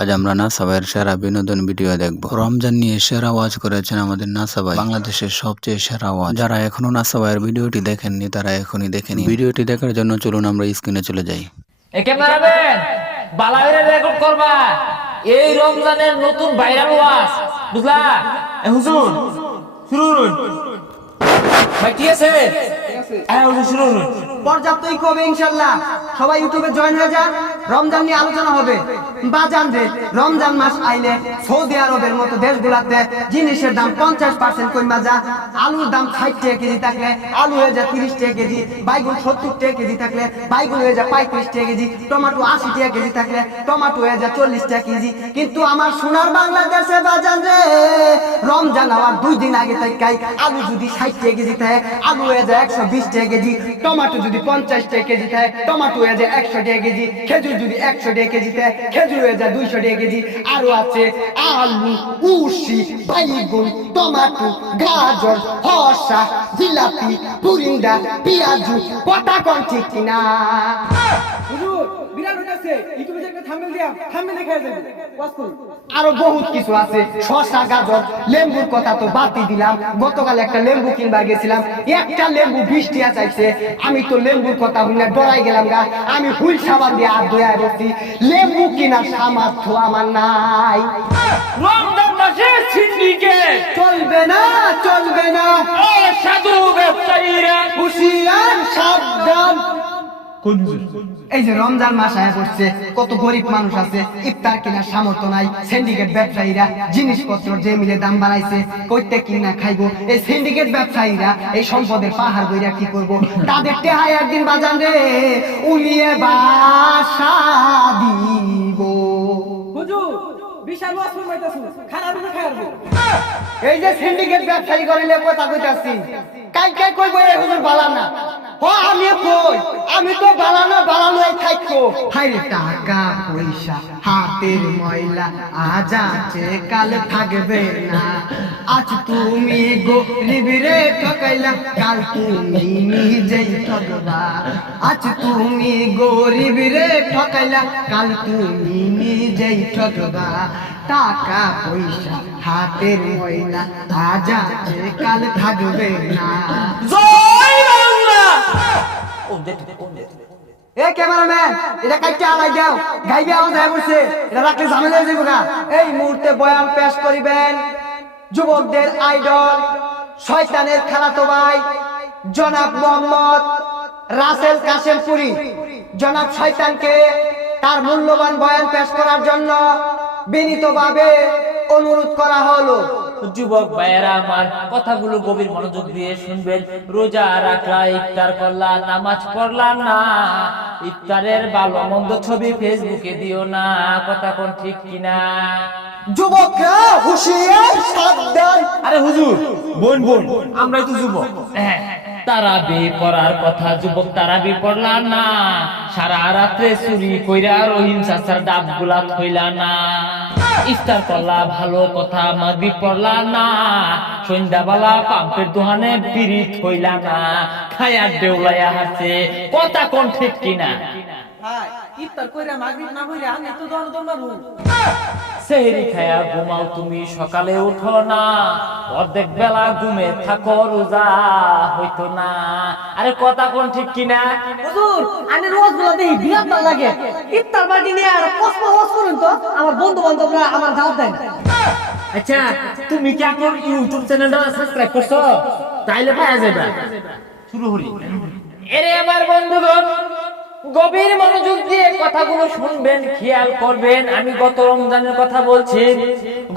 আজ আমরা নাসা ভাইয়ের সেরা বিনোদন ভিডিও দেখব। রমজান নিয়ে সেরা ওয়াজ করেছেন আমাদের নাসা ভাই, বাংলাদেশের সবচেয়ে সেরা ওয়াজ। যারা এখনো নাসা ভাইয়ের ভিডিওটি দেখেননি তারা এখনই দেখেনি। ভিডিওটি দেখার জন্য চলুন আমরা স্ক্রিনে চলে যাই। এ ক্যামেরাম্যান বালাইরে রেকর্ড করবা, এই রমজানের নতুন ভাইরাল ওয়াজ বুঝলা? হুজুর শুরু করুন ভাই, ঠিক আছে? হ্যাঁ হুজুর শুরু করুন। পর্যাপ্তই কবে ইনশাআল্লাহ সবাই ইউটিউবে জয়েন হয়ে যান। রমজান নিয়ে আলোচনা হবে। বাজান রে, রমজান মাস আইলে সৌদি আরবের মতো দেশগুলাতে জিনিসের দাম 50% কমা যা। আলুর দাম 60 টাকা কেজি থাকলে আলু হয়ে যায় 30 টাকা কেজি, বাইগুন 70 টাকা কেজি থাকলে বাইগুন হয়ে যায় 35 টাকা কেজি, টমেটো 80 টাকা কেজি থাকলে টমেটো হয়ে যায় 40 টাকা কেজি। কিন্তু আমার সোনার বাংলাদেশে বাজান রে, রমজান হওয়ার 2 দিন আগে থেকে আলু যদি 60 টাকা কেজি থাকে আলু হয়ে যায় 120 টাকা কেজি, টমেটো যদি 50 টাকা কেজি থাকে টমেটো হয়ে যায় 100 টাকা কেজি, খেজুর যদি 100 টাকা কেজি থাকে খেজুর হয়ে যায় 200 টাকা কেজি। আরো আছে আলু, উশি, বাইগুন, টমেটো, গাজর, শসা, জিলাপি, পুরিন্দা, পেঁয়াজু, কটা কোন ঠিক কিনা? হুজুর বিরাট হইতাছে, ইউটিউবে যে একটা থাম্বনেল দিয়া থাম্বনেল দেখা যাবে, ওয়াজ করুন। আরো বহুত কিছু আছে, শসা, গাজর, লেম্বুর কথা তো বাতি দিলাম। গতকাল একটা লেম্বু কিনবা গেছিলাম, একটা লেম্বু 20 টাকা চাইছে। আমি তো লেম্বুর কথা শুনে ডরাই গেলাম গা। আমি হুইল সাবান দিয়ে হাত ধুয়ে বসছি, লেম্বু কিনার সামর্থ্য আমার নাই। রমজান মাসে সিন্ডিকেট চলবে না, চলবে না, ও সাধু ব্যবসায়ীরা হুঁশিয়ার, সাবধান। এই যে রমজান মাস আয়া পড়ছে, কত গরিব মানুষ আছে ইফতার কেনার সামর্থ্য নাই। সিন্ডিকেট ব্যবসায়ীরা জিনিসপত্র যে মিলে দাম বাড়াইছে, কইতে কিনা খাইবো। এই সিন্ডিকেট ব্যবসায়ীরা এই সম্পদের পাহাড় বইরা কি করব? তাদের টেহাই একদিন বাজান রে উলিয়ে বাসা দিব। হুজুর বিশাল ওয়াজ করমাইতাছু, খারাপ না খারাপ। এই যে সিন্ডিকেট ব্যবসায়ী করিলে কথা কইতাছি, কাই কইবো এই হুজুর বালা না। ও আমি কই, আমি তো বালানো বালানোই থাকবো। হাইরে টাকা পয়সা হাতের ময়লা, আজ আছে কাল থাকবে না। আজ তুমি গরিব রে ঠকাইলা, কাল তুমি নিজেই ঠকবা। আজ তুমি গরিব রে ঠকাইলা, কাল তুমি নিজেই ঠকবা। টাকা পয়সা হাতের ময়লা, আজ আছে কাল থাকবে না। জয় বাংলা। এ ক্যামেরাম্যান, এটা কাইটে আলাই দাও, গাইবে আওয়াজ হয়ে পড়ছে, এটা রাখলে ঝামেলা হয়ে যাবে গা। এই মুহূর্তে বয়ান পেশ করিবেন যুবকদের আইডল, শয়তানের খালাতো ভাই জনাব মোহাম্মদ রাসেল কাশেমপুরি। জনাব শয়তানকে তার মূল্যবান বয়ান পেশ করার জন্য বিনীতভাবে অনুরোধ করা হলো। যুবক ভাইয়েরা আমার কথাগুলো গভীর মনোযোগ দিয়ে শুনবেন। রোজা রাখলা, ইফতার করলা, নামাজ পড়লা না, ইফতারের ভালো মন্দ ছবি ফেসবুকে দিও না। কথা কোন ঠিক কিনা? যুবকরা হুঁশিয়ার, সাবধান। আরে হুজুর বোন আমরাই তো যুবক। তারাবি পড়ার কথা, যুবক তারাবি পড়লা না, সারা রাত্রে চুরি কইরা রহিম চাচার ডাব গুলা থইলা না। ইফতার করলা ভালো কথা, মাগরিব পড়লা না, সন্ধ্যাবেলা পাম্পের দোকানে বিড়ি থইলা না, খায়ার দেউলাইয়া হাসে। কথা কোন ঠিক কিনা? হাই ইফতার কইরা মাগরিব না হইরা আমি তো দন মারু। সেহরি খায়া ঘুমাও তুমি, সকালে উঠো না, অর্ধেক বেলা ঘুমে থাকো, রোজা হইতো না। আরে কথা কোন ঠিক কিনা? হুজুর আমি রোজ গুলো দেই বিরাট ভালো লাগে। ইফতার পার্টি নিয়ে আর কষ্ট ওয়াজ করুন তো, আমার বন্ধু বান্ধবরা আমার দাওয়াত দেন। আচ্ছা তুমি কি এখন ইউটিউব চ্যানেলটা সাবস্ক্রাইব করছো? তাইলে পাওয়া যাবে। শুরু করি। এরে আমার বন্ধুগণ, গভীর মনোযোগ দিয়ে কথাগুলো শুনবেন, খেয়াল করবেন। আমি গত রমজানের কথা বলছি।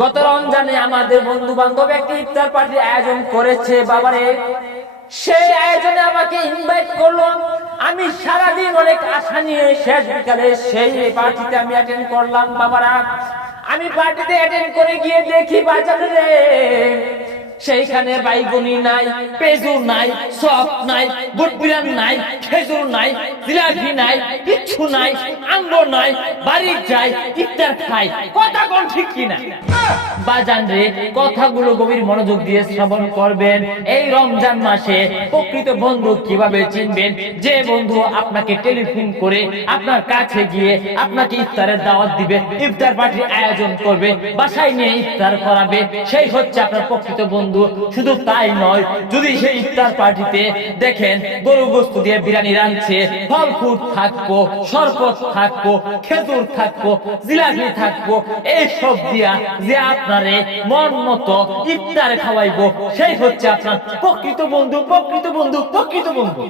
গত রমজানে আমাদের বন্ধু বান্ধব একটা ইফতার পার্টির আয়োজন করেছে। বাবারে, সেই আয়োজনে আমাকে ইনভাইট করলো। আমি সারাদিন অনেক আশা নিয়ে শেষ বিকালে সেই পার্টিতে আমি অ্যাটেন্ড করলাম। বাবারা, আমি পার্টিতে অ্যাটেন্ড করে গিয়ে দেখি বাজারে রে, সেইখানে বাইগুনি নাই, পেজু নাই, সফট নাই, বুটবিরান নাই, খেজুর নাই, জিলাপি নাই, কিচ্ছু নাই, আম্বর নাই, বাড়ি যাই ইফতার খাই। কথা কোন ঠিক কিনা? বাজান রে, কথাগুলো গভীর মনোযোগ দিয়ে শ্রবণ করবেন। এই রমজান মাসে প্রকৃত বন্ধু কিভাবে চিনবেন? যে বন্ধু আপনাকে টেলিফোন করে আপনার কাছে গিয়ে আপনাকে ইফতারের দাওয়াত দিবে, ইফতার পার্টির আয়োজন করবে, বাসায় নিয়ে ইফতার করাবে, সেই হচ্ছে আপনার প্রকৃত বন্ধু। শুধু তাই নয়, যদি সেই ইফতার পার্টিতে দেখেন গরু গোশত দিয়ে বিরিয়ানি রাঁধছে, ফল ফ্রুট থাকবো, শরবত থাকবো, খেজুর থাকবো, জিলাপি থাকবো, এইসব দিয়া যে আপনারে মন মতো ইফতার খাওয়াইবো, সেই হচ্ছে আপনার প্রকৃত বন্ধু, প্রকৃত বন্ধু, প্রকৃত বন্ধু।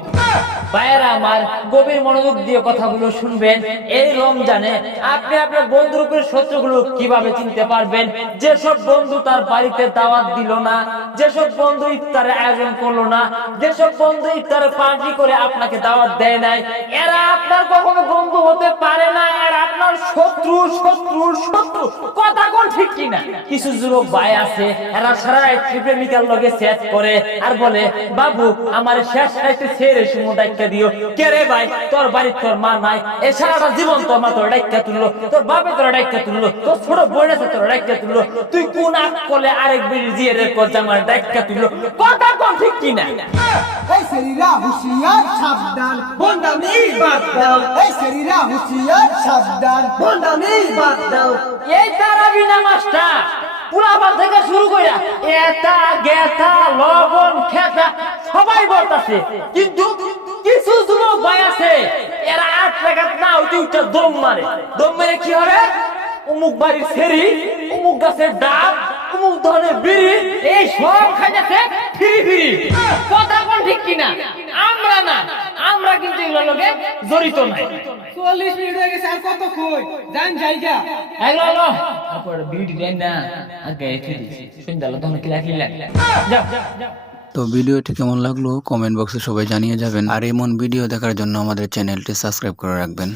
ভাইয়েরা আমার, গভীর মনোযোগ দিয়ে কথাগুলো শুনবেন। এই রমজানে আপনি আপনার বন্ধুর উপরে শত্রুগুলো কিভাবে চিনতে পারবেন? যেসব বন্ধু তার বাড়িতে দাওয়াত দিল না, যেসব বন্ধু ইফতারের আয়োজন করলো না, যেসব বন্ধু ইফতারের পার্টি করে আপনাকে দাওয়াত দেয় নাই, এরা আপনার কখনো বন্ধু হতে পারে না। এরা আপনার শত্রু, শত্রু, শত্রু। কথা কোন ঠিক কিনা? কিছু যুবক ভাই আছে, এরা সারা রাত প্রেমিকার লগে চ্যাট করে আর বলে, বাবু আমার শেষ রাতে ছেড়ে সুমো ডাক্কা দিও। কে রে ভাই, তোর বাড়ির তোর মা নাই, এ সারাটা জীবন তোর মা তোর ডাক্কা তুললো, তোর বাপে তোর ডাক্কা তুললো, তোর ছোট বোন আছে তোর ডাক্কা তুললো, তুই কোন আকলে আরেক বেরির জিয়ারের কর জামার ডাক্কা তুললো। কথা কোন ঠিক কিনা? এই শরীরা হুঁশিয়ার সাবধান, বন্দামি বাদ দাও। এই শরীরা হুঁশিয়ার সাবধান, বন্দামি বাদ দাও। এই তারাবি নামাজটা পুরাবার থেকে শুরু কইরা এটা গেতা লবণ খেতা সবাই বলতাছে, কিন্তু কিছু যুবক ভাই আছে, এরা 8 রাকাত না হইতে উঠে দম মারে। দম মেরে কি হবে? অমুক বাড়ির সেরি, অমুক গাছের ডাব, অমুক ধরনের বিড়ি, এই সব খাইতেছে ফিরি ফিরি। কথা কোন ঠিক কিনা? আমরা না, আমরা কিন্তু এগুলোর লগে জড়িত নাই। 40 মিনিট হয়ে গেছে, আর কত কই যান জায়গা। এগুলো তারপর বিউটি দেন না, আগে এসে শুনদালো তখন কি লাগি লাগে। যাও যাও। তো ভিডিওটি কেমন লাগলো কমেন্ট বক্সে সবাই জানিয়ে যাবেন, আর এমন ভিডিও দেখার জন্য আমাদের চ্যানেলটি সাবস্ক্রাইব করে রাখবেন।